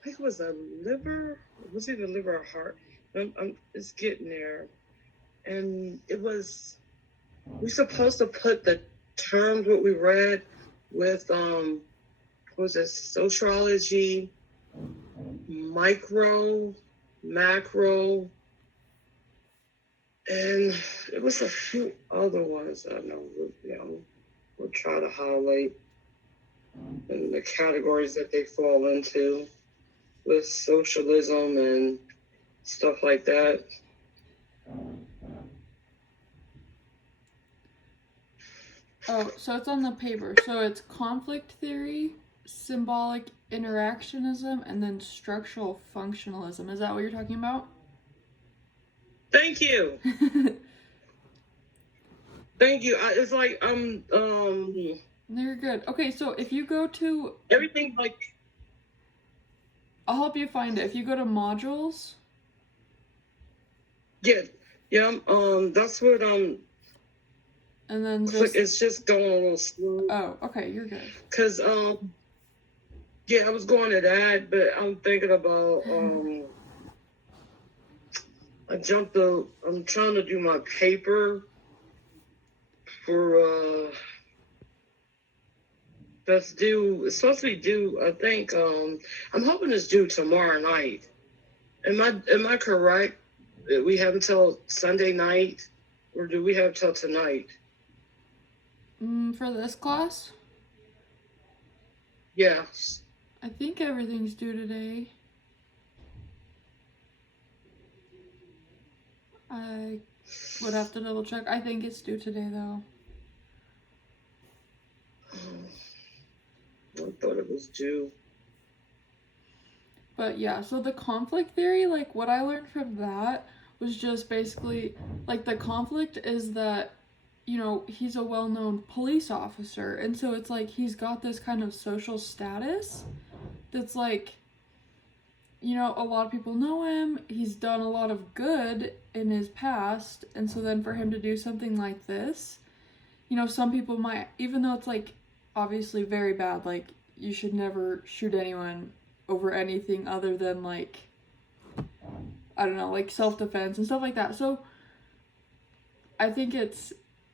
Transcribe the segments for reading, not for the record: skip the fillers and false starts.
I think it was a liver. Was it a liver or heart? It's getting there. And it was, we're supposed to put the terms what we read with what was it, sociology, micro, macro, and it was a few other ones I know. We'll try to highlight and the categories that they fall into with socialism and stuff like that. Oh, so it's on the paper. So it's conflict theory, symbolic interactionism, and then structural functionalism. Is that what you're talking about? Thank you. Thank you. It's like You're good. Okay, so if you go to, everything like I'll help you find it. If you go to modules, yeah, yeah. That's what and then just it's just going a little slow. Oh, okay, you're good. Cause yeah, I was going to that, but I'm thinking about I'm trying to do my paper for that's due. It's supposed to be due. I think I'm hoping it's due tomorrow night. Am I correct? That we have until Sunday night, or do we have till tonight? For this class, Yes. I think everything's due today. I would have to double check. I think it's due today, though. I thought it was due. But yeah, so the conflict theory, like what I learned from that was just basically like the conflict is that, he's a well known police officer. And so it's like he's got this kind of social status that's like, a lot of people know him. He's done a lot of good in his past. And so then for him to do something like this, some people might, even though it's like obviously very bad, like you should never shoot anyone over anything other than like, I don't know, like self-defense and stuff like that. So I think it's,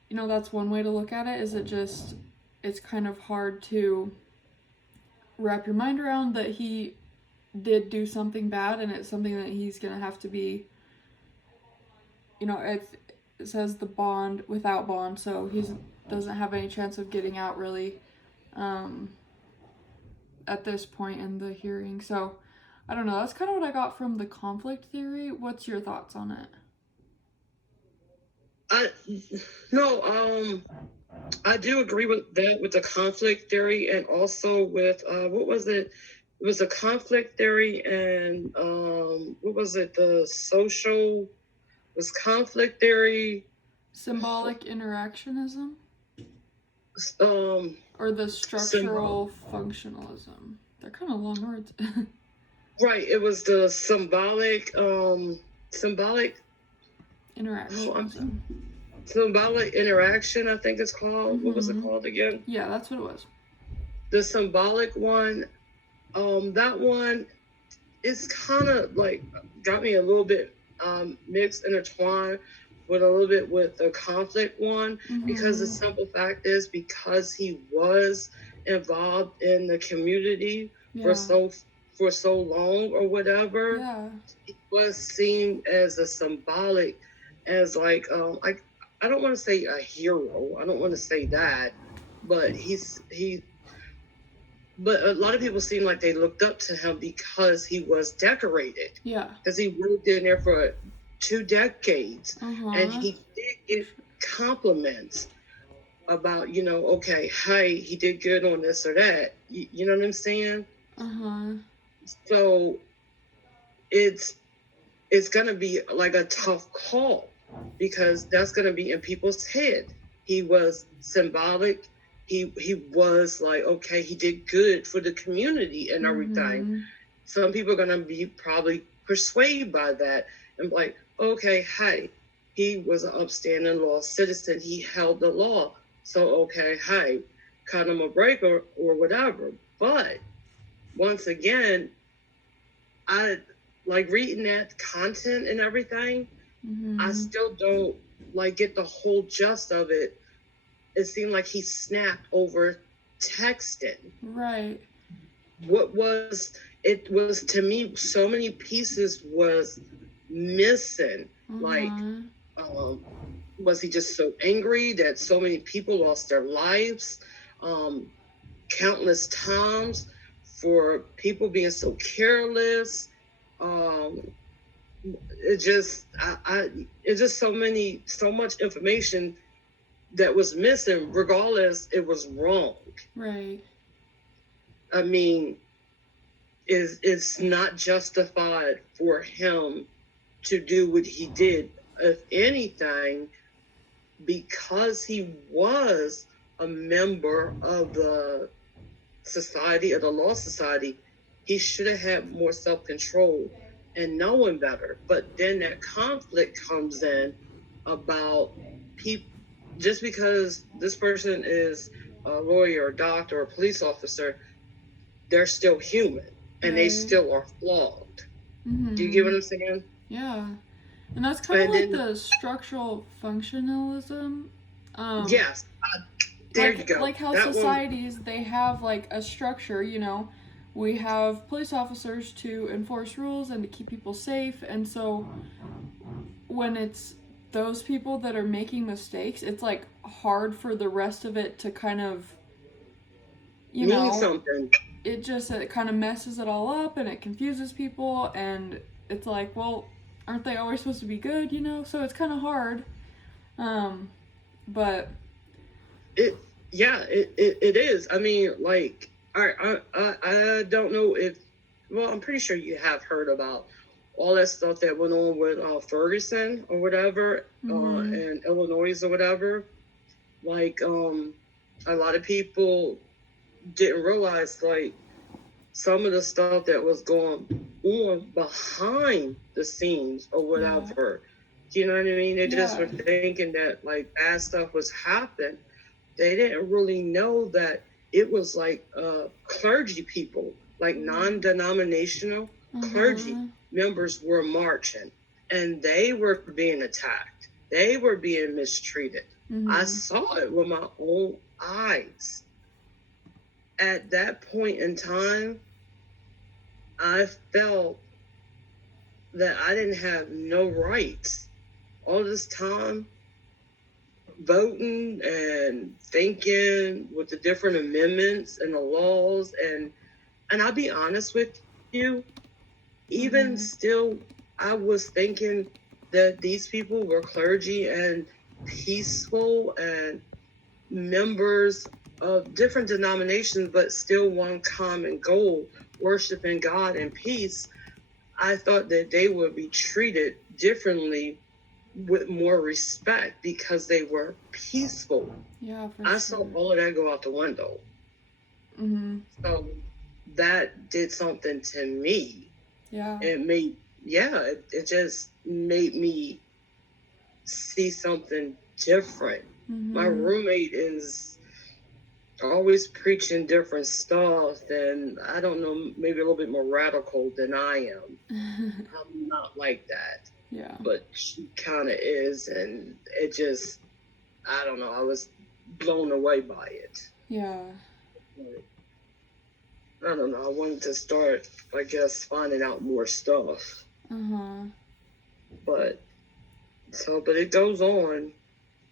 that's one way to look at it, is it's kind of hard to wrap your mind around that he did do something bad, and it's something that he's gonna have to be, it says the bond without bond, so he doesn't have any chance of getting out really at this point in the hearing. So I don't know, that's kind of what I got from the conflict theory. What's your thoughts on it? No, I do agree with that, with the conflict theory, and also with what was it? It was a conflict theory, and what was it? The social was conflict theory, Symbolic interactionism? um, Or the structural functionalism. They're kind of long words. right. It was the symbolic Interactionism. symbolic interaction, I think it's called. What was it called again? Yeah, that's what it was. The symbolic one. That one is kind of like got me a little bit mixed, intertwined with a little bit with the conflict one, because the simple fact is, because he was involved in the community for so long or whatever, it was seen as a symbolic, as like I don't want to say a hero. I don't want to say that, but but a lot of people seem like they looked up to him because he was decorated. Yeah. Because he worked in there for 2 decades. And he did get compliments about, okay, hey, he did good on this or that. You know what I'm saying? So it's going to be like a tough call, because that's going to be in people's head. He was symbolic. He was like, okay, he did good for the community and everything. Some people are going to be probably persuaded by that and like, okay, hey, he was an upstanding law citizen. He held the law. So, okay, hey, cut him a break or whatever. But once again, I like reading that content and everything. I still don't like get the whole gist of it. It seemed like he snapped over texting. Right. What was it was to me, so many pieces was missing. Like, was he just so angry that so many people lost their lives? Countless times for people being so careless. It just, it's just so much information that was missing. Regardless, it was wrong. Right. I mean, it's not justified for him to do what he did. If anything, because he was a member of the society, of the law society, he should have had more self-control and knowing better. But then that conflict comes in about people, just because this person is a lawyer, a doctor, or a police officer, they're still human and they still are flawed. Do you get what I'm saying? Yeah. And that's kind of like the structural functionalism. Yes. There you go. Like how that societies, they have like a structure, you know. We have police officers to enforce rules and to keep people safe. And so when it's those people that are making mistakes, it's like hard for the rest of it to kind of, you know, something. It kind of messes it all up and it confuses people, and it's like, well, aren't they always supposed to be good, you know? So it's kind of hard. But it is. I mean, like, I don't know if, well, I'm pretty sure you have heard about all that stuff that went on with Ferguson or whatever, in Illinois or whatever. Like, a lot of people didn't realize, like, some of the stuff that was going on behind the scenes or whatever. Do you know what I mean? They just were thinking that, like, bad stuff was happening. They didn't really know that it was like clergy people, like non-denominational clergy members were marching, and they were being attacked. They were being mistreated. I saw it with my own eyes. At that point in time, I felt that I didn't have no rights. All this time, voting and thinking with the different amendments and the laws, and I'll be honest with you, even still, I was thinking that these people were clergy and peaceful and members of different denominations, but still one common goal, worshiping God in peace. I thought that they would be treated differently with more respect because they were peaceful. Yeah, I saw all of that go out the window. So that did something to me. Yeah. It just made me see something different. My roommate is always preaching different stuff, and I don't know, maybe a little bit more radical than I am. I'm not like that. Yeah. But she kind of is, and it just, I don't know, I was blown away by it. Yeah. I don't know, I wanted to start, I guess, finding out more stuff. But it goes on.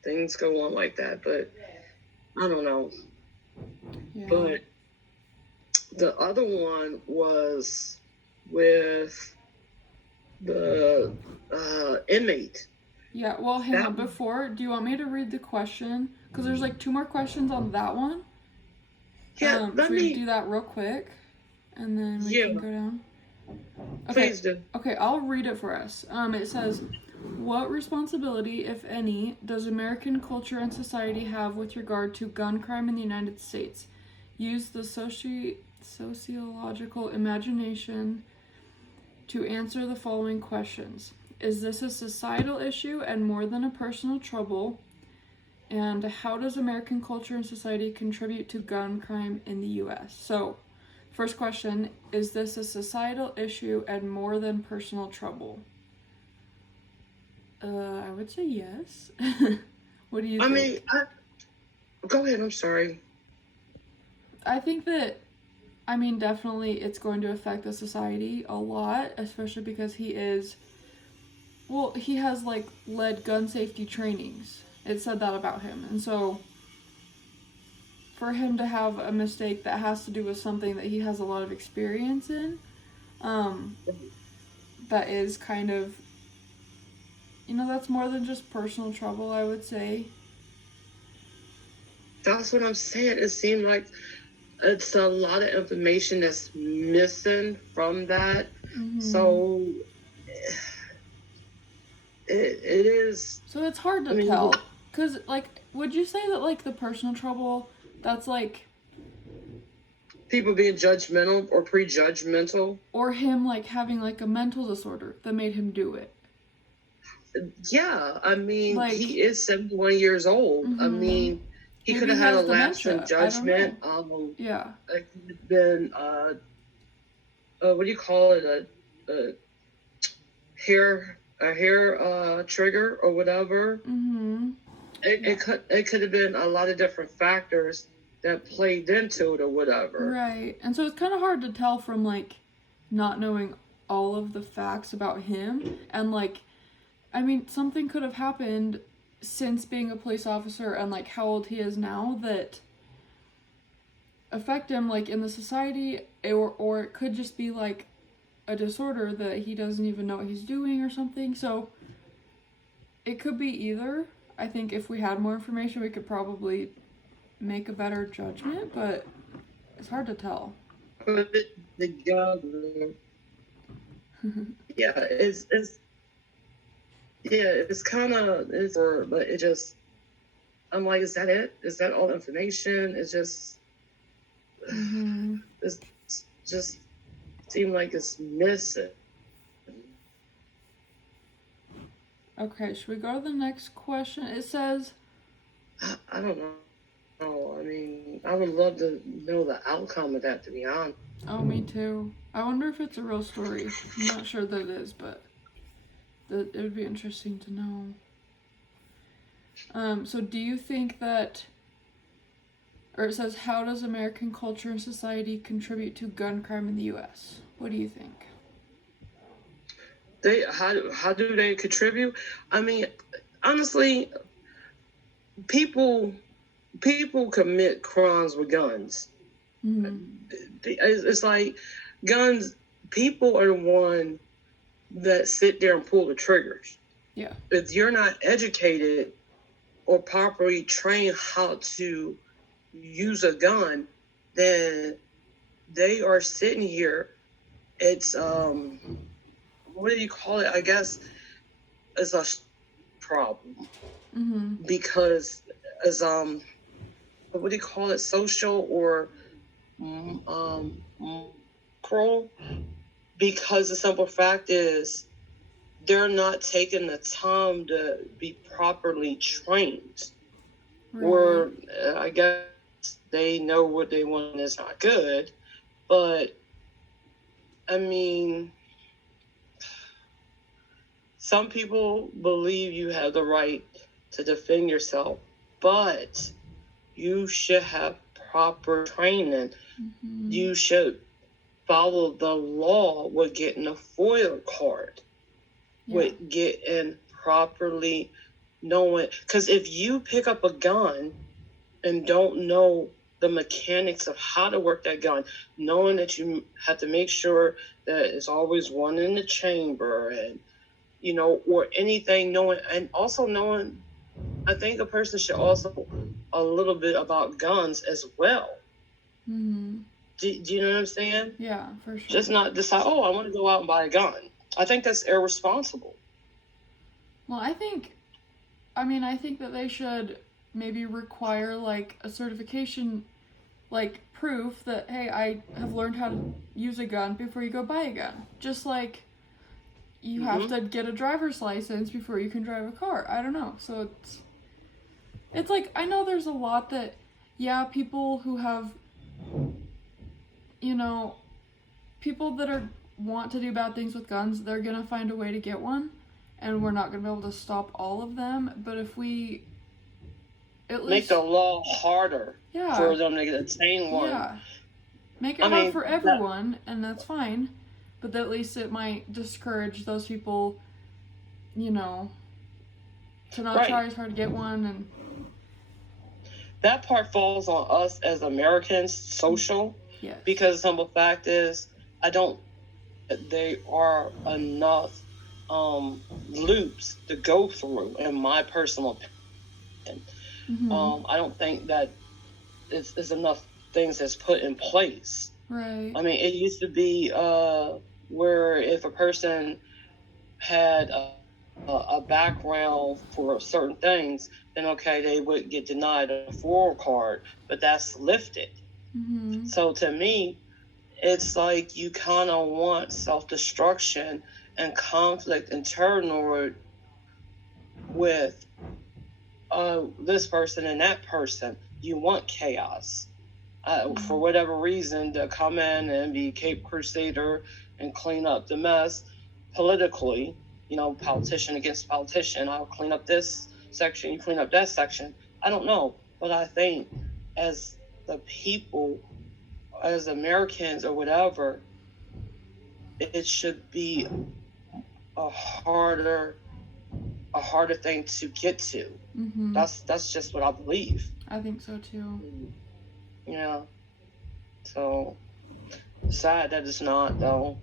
Things go on like that, but I don't know. Yeah. But the other one was with the inmate. Yeah, well, hang on. Before, do you want me to read the question? Because there's like 2 more questions on that one. Yeah, let me do that real quick, and then we can go down. Okay. Please do. Okay, I'll read it for us. It says, what responsibility, if any, does American culture and society have with regard to gun crime in the United States? Use the sociological imagination to answer the following questions. Is this a societal issue and more than a personal trouble? And how does American culture and society contribute to gun crime in the U.S.? So, First question, is this a societal issue and more than personal trouble? I would say yes. What do you I think? mean, go ahead. I'm sorry. I think that, I mean, definitely it's going to affect the society a lot, especially because he is, well, he has like led gun safety trainings. It said that about him. And so for him to have a mistake that has to do with something that he has a lot of experience in, um, that is kind of, that's more than just personal trouble, I would say. That's what I'm saying. It seemed like it's a lot of information that's missing from that. Mm-hmm. So it is. So it's hard to I mean, tell. Because, like, would you say that, like, the personal trouble, that's like, people being judgmental or prejudgmental. or him, like, having, like, a mental disorder that made him do it? Yeah, I mean, Like, he is 71 years old. I mean, he could maybe have he had a has lapse in dementia. I don't judgment. know. Yeah. It could have been, what do you call it? A hair trigger or whatever. Mm-hmm. It could have been a lot of different factors that played into it or whatever. Right. And so it's kind of hard to tell from, like, not knowing all of the facts about him. And, like, I mean, something could have happened since being a police officer and, like, how old he is now that affect him, like, in the society, or it could just be, like, a disorder that he doesn't even know what he's doing or something. So it could be either. I think if we had more information, we could probably make a better judgment, but it's hard to tell. Yeah, it's kind of, but it just, I'm like, is that it? Is that all the information? It's just, it's just seemed like it's missing. Okay, should we go to the next question? It says, I don't know. I mean, I would love to know the outcome of that, to be honest. Oh, me too. I wonder if it's a real story. I'm not sure that it is, but it would be interesting to know. So do you think that, or it says, how does American culture and society contribute to gun crime in the U.S.? What do you think? How do they contribute? I mean, honestly, people commit crimes with guns. It's like guns. People are the one that sit there and pull the triggers. Yeah. If you're not educated or properly trained how to use a gun, then they are sitting here. It's what do you call it? I guess it's a problem because as what do you call it? Social or cruel? Because the simple fact is they're not taking the time to be properly trained, or I guess they know what they want is not good, but I mean, some people believe you have the right to defend yourself, but you should have proper training. You should follow the law with getting a FOIA card, with getting properly knowing. Because if you pick up a gun and don't know the mechanics of how to work that gun, knowing that you have to make sure that it's always one in the chamber and, or anything, knowing, and also knowing, I think a person should also a little bit about guns as well. Do you know what I'm saying? Yeah, for sure. Just not decide, I want to go out and buy a gun. I think that's irresponsible. Well, I think that they should maybe require, like, a certification, like, proof that, hey, I have learned how to use a gun before you go buy a gun. Just like you have to get a driver's license before you can drive a car. I don't know. So it's like, I know there's a lot that, people who have, you know, people that want to do bad things with guns, they're gonna find a way to get one, and we're not gonna be able to stop all of them. But if we at make least the law harder for them to attain one, make it hard for everyone, and that's fine. But at least it might discourage those people, you know, to not try as hard to get one. And that part falls on us as Americans, social. Yes. Because the simple fact is, there are enough loops to go through, in my personal opinion. Mm-hmm. I don't think that it's enough things that's put in place. Right. I mean, it used to be where if a person had a background for certain things, then okay, they would get denied a 4 card, but that's lifted. Mm-hmm. So to me, it's like you kind of want self-destruction and conflict and turmoil with this person and that person. You want chaos. For whatever reason, to come in and be Cape Crusader and clean up the mess politically, you know, politician against politician. I'll clean up this section, you clean up that section. I don't know. But I think as the people, as Americans or whatever, it should be a harder thing to get to. Mm-hmm. That's just what I believe. I think so too. Yeah. So sad that it's not, though.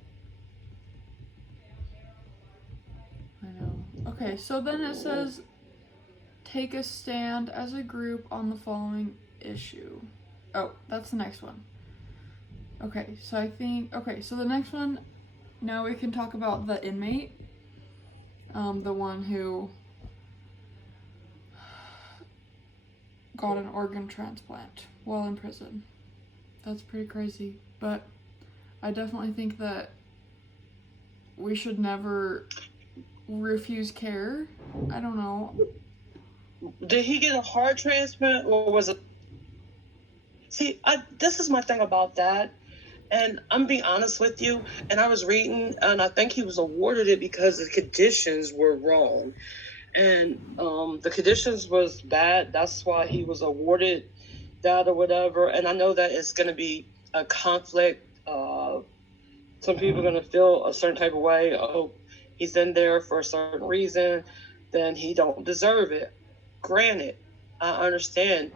I know. Okay, so then it says, take a stand as a group on the following issue. Oh, that's the next one. Okay, so so the next one, now we can talk about the inmate. The one who got an organ transplant while in prison. That's pretty crazy, but I definitely think that we should never refuse care. I don't know. Did he get a heart transplant, or was it? See, this is my thing about that, and I'm being honest with you, and I was reading, and I think he was awarded it because the conditions were wrong. And the conditions was bad. That's why he was awarded that or whatever. And I know that it's going to be a conflict. Some people are going to feel a certain type of way. Oh, he's in there for a certain reason. Then he don't deserve it. Granted, I understand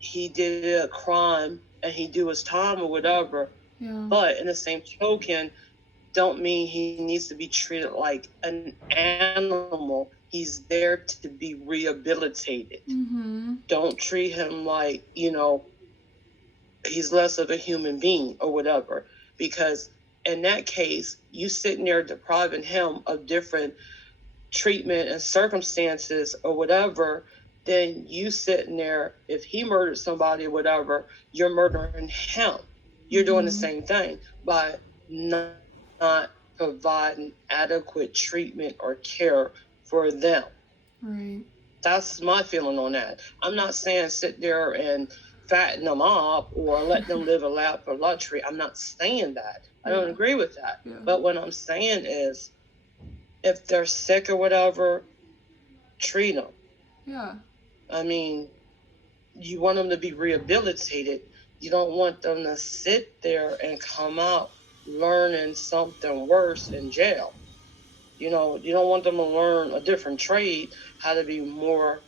he did a crime and he do his time or whatever. Yeah. But in the same token, don't mean he needs to be treated like an animal. He's there to be rehabilitated. Mm-hmm. Don't treat him like, you know, he's less of a human being or whatever. Because in that case, you sitting there depriving him of different treatment and circumstances or whatever, then you sitting there, if he murdered somebody or whatever, you're murdering him. You're doing the same thing by not providing adequate treatment or care for them. Right. That's my feeling on that. I'm not saying sit there and fatten them up or let them live a life of luxury. I'm not saying that. I don't agree with that. Yeah. But what I'm saying is, if they're sick or whatever, treat them. Yeah. I mean, you want them to be rehabilitated. You don't want them to sit there and come out learning something worse in jail. You know, you don't want them to learn a different trade, how to be more,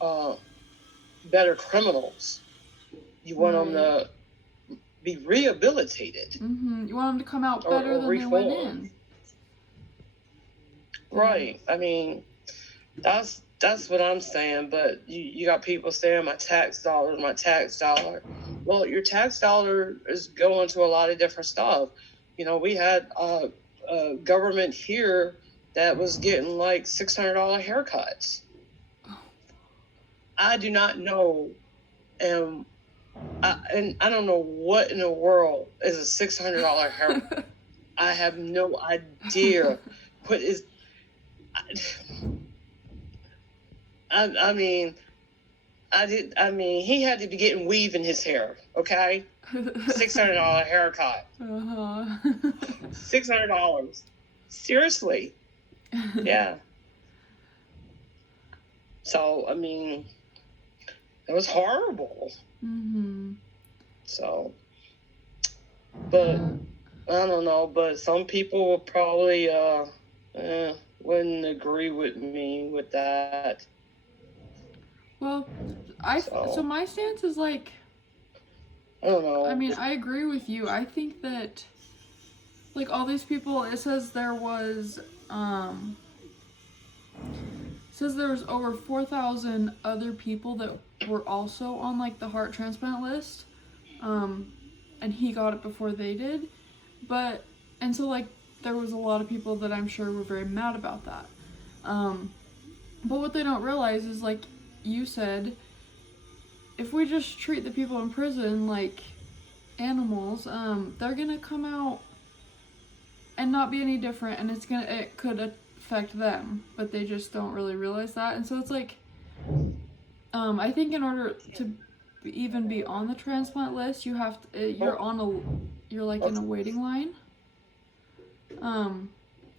better criminals. You want them to be rehabilitated. Mm-hmm. You want them to come out better than reformed. They went in. Right. I mean, that's what I'm saying. But you got people saying my tax dollar. Well, your tax dollar is going to a lot of different stuff. You know, we had a government here that was getting like $600 haircuts. I do not know, and I don't know what in the world is a $600 haircut. I have no idea what is. I mean, I mean, he had to be getting weave in his hair, okay? $600 haircut. Uh-huh. $600. Seriously. Yeah. So, I mean, it was horrible. Mm-hmm. So, but I don't know, but some people will probably wouldn't agree with me with that. Well, so my stance is like, I don't know. I mean, I agree with you. I think that like all these people, it says there was over 4,000 other people that were also on like the heart transplant list. And he got it before they did. And so like there was a lot of people that I'm sure were very mad about that. But what they don't realize is, like you said, if we just treat the people in prison like animals, they're gonna come out and not be any different, and it could affect them, but they just don't really realize that. And so it's like, I think in order to even be on the transplant list, you have to, you're like in a waiting line.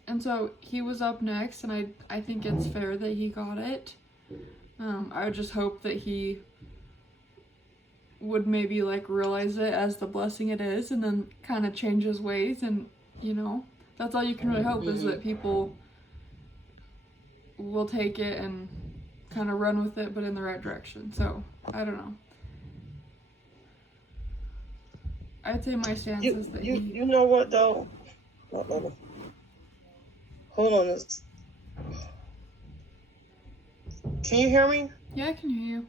And so he was up next, and I think it's fair that he got it. I would just hope that he would maybe like realize it as the blessing it is, and then kind of change his ways. And that's all you can really hope, is that people will take it and kind of run with it, but in the right direction. So I don't know. I'd say my stance is that you know what though? Hold on. Can you hear me? Yeah, I can hear you.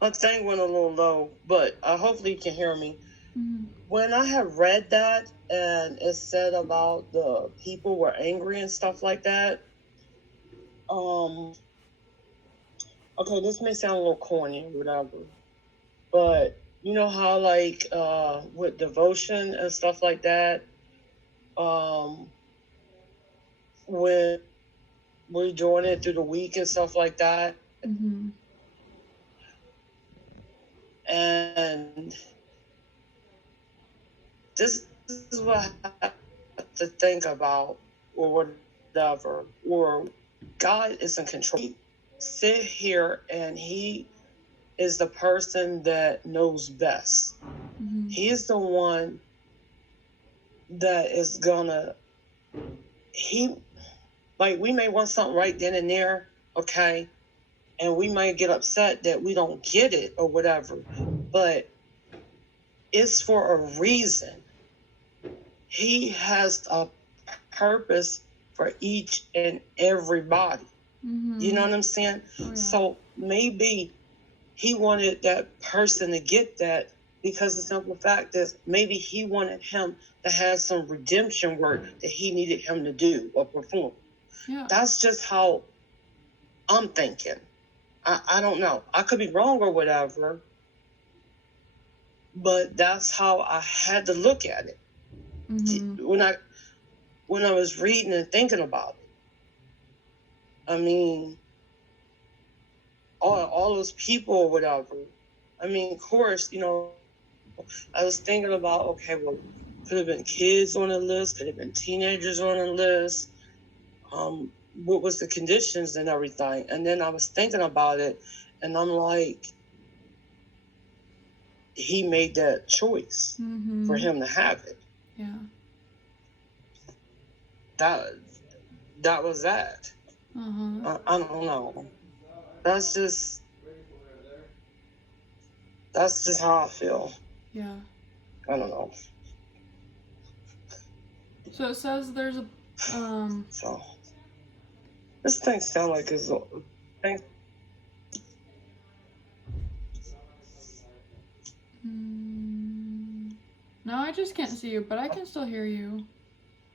My thing went a little low, but hopefully you can hear me. Mm-hmm. When I had read that and it said about the people were angry and stuff like that, okay, this may sound a little corny or whatever, but you know how like with devotion and stuff like that, when we're doing it through the week and stuff like that, mm-hmm. and this is what I have to think about, or whatever, or God is in control. He sit here and he is the person that knows best. Mm-hmm. He's the one that is gonna, we may want something right then and there, okay, and we might get upset that we don't get it or whatever, but it's for a reason. He has a purpose for each and everybody. Mm-hmm. You know what I'm saying? Oh, yeah. So maybe he wanted that person to get that, because the simple fact is maybe he wanted him to have some redemption work that he needed him to do or perform. Yeah. That's just how I'm thinking. I don't know. I could be wrong or whatever, but that's how I had to look at it. Mm-hmm. When I was reading and thinking about it. I mean, all those people or whatever. I mean, of course, I was thinking about, okay, well, could have been kids on the list, could have been teenagers on the list. What was the conditions and everything? And then I was thinking about it, and I'm like, he made that choice mm-hmm. for him to have it. Yeah. That was that. Uh-huh. I don't know. That's just how I feel. Yeah. I don't know. So it says there's a So this thing sounds like it's thing. No, I just can't see you, but I can still hear you.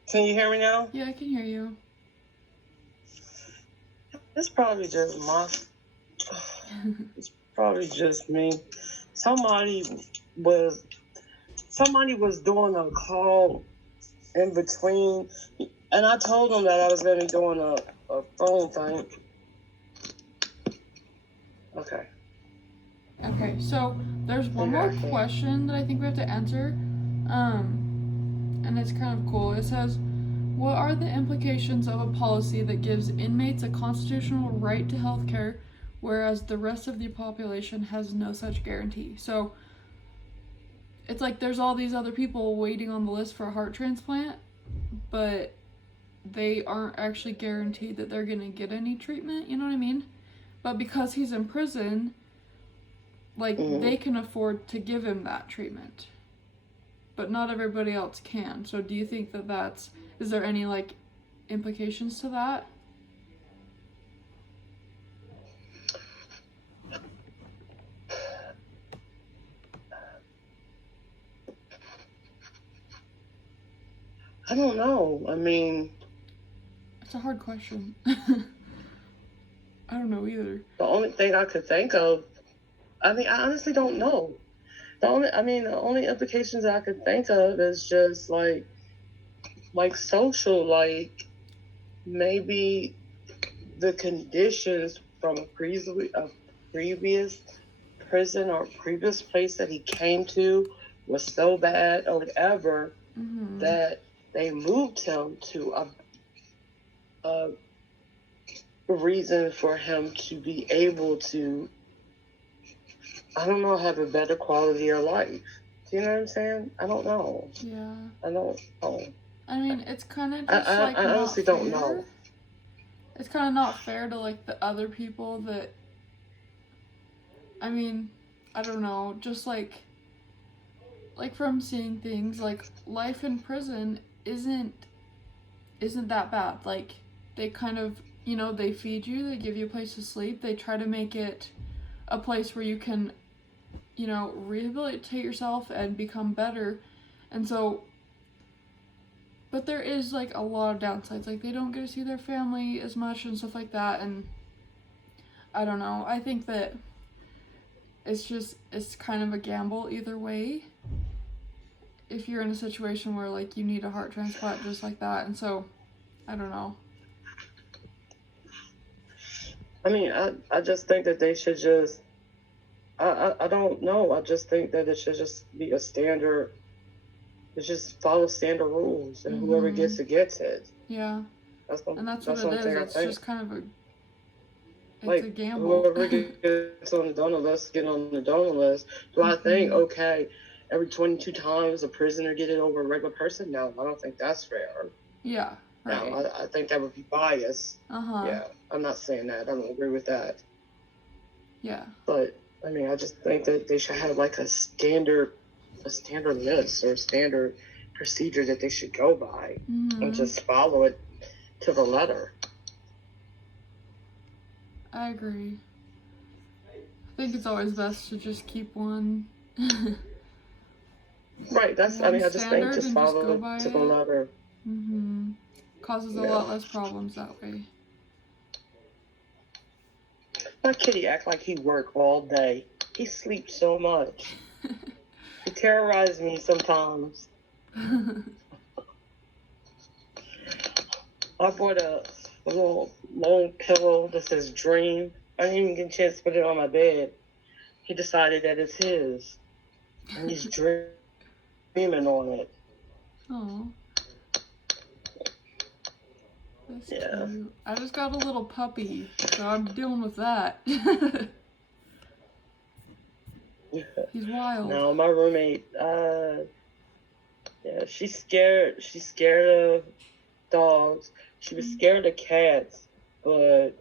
Can you hear me now? Yeah, I can hear you. It's probably just it's probably just me. Somebody was doing a call in between, and I told them that I was going to be doing a phone thing, Okay. Okay, so there's one more Interesting. question that I think we have to answer. And it's kind of cool. It says, what are the implications of a policy that gives inmates a constitutional right to health care, whereas the rest of the population has no such guarantee? So it's like there's all these other people waiting on the list for a heart transplant, but they aren't actually guaranteed that they're going to get any treatment, you know what I mean? But because he's in prison, like, they can afford to give him that treatment. But not everybody else can. So do you think that is there any, like, implications to that? I don't know. I mean, It's a hard question. I don't know either. the only thing I could think of, I mean, I honestly don't know. The only implications I could think of is just like social, like maybe the conditions from a previous prison or previous place that he came to was so bad or whatever that they moved him to a reason for him to be able to, I don't know, have a better quality of life. Do you know what I'm saying? I don't know. Yeah. I don't know. I mean, it's kind of just I honestly don't know. It's kind of not fair to like the other people that. I mean, I don't know. Just like from seeing things, like life in prison isn't that bad. Like they kind of, they feed you, they give you a place to sleep, they try to make it a place where you can, rehabilitate yourself and become better. And so, but there is like a lot of downsides. Like they don't get to see their family as much and stuff like that. And I don't know. I think that it's kind of a gamble either way. If you're in a situation where like you need a heart transplant just like that. And so, I don't know. I mean, I just think that they should just, I don't know. I just think that it should just be a standard. It's just follow standard rules, and whoever gets it gets it. Yeah. That's what it is. It's just kind of a gamble. Whoever gets on the donor list, get on the donor list. Do I think, okay, every 22 times a prisoner get it over a regular person? No, I don't think that's fair. Yeah. Right. No, I think that would be bias. Yeah, I'm not saying that. I don't agree with that. Yeah. But, I mean, I just think that they should have, like, a standard list or standard procedure that they should go by and just follow it to the letter. I agree. I think it's always best to just keep one. Right, that's, I just think just follow it to the letter. Causes a lot less problems that way. My kitty act like he work all day. He sleeps so much. He terrorizes me sometimes. I bought a little long pillow that says dream. I didn't even get a chance to put it on my bed. He decided that it's his. And he's dreaming on it. Oh. That's cute. I just got a little puppy, so I'm dealing with that. He's wild. No, my roommate, she's scared of dogs. She was scared of cats, but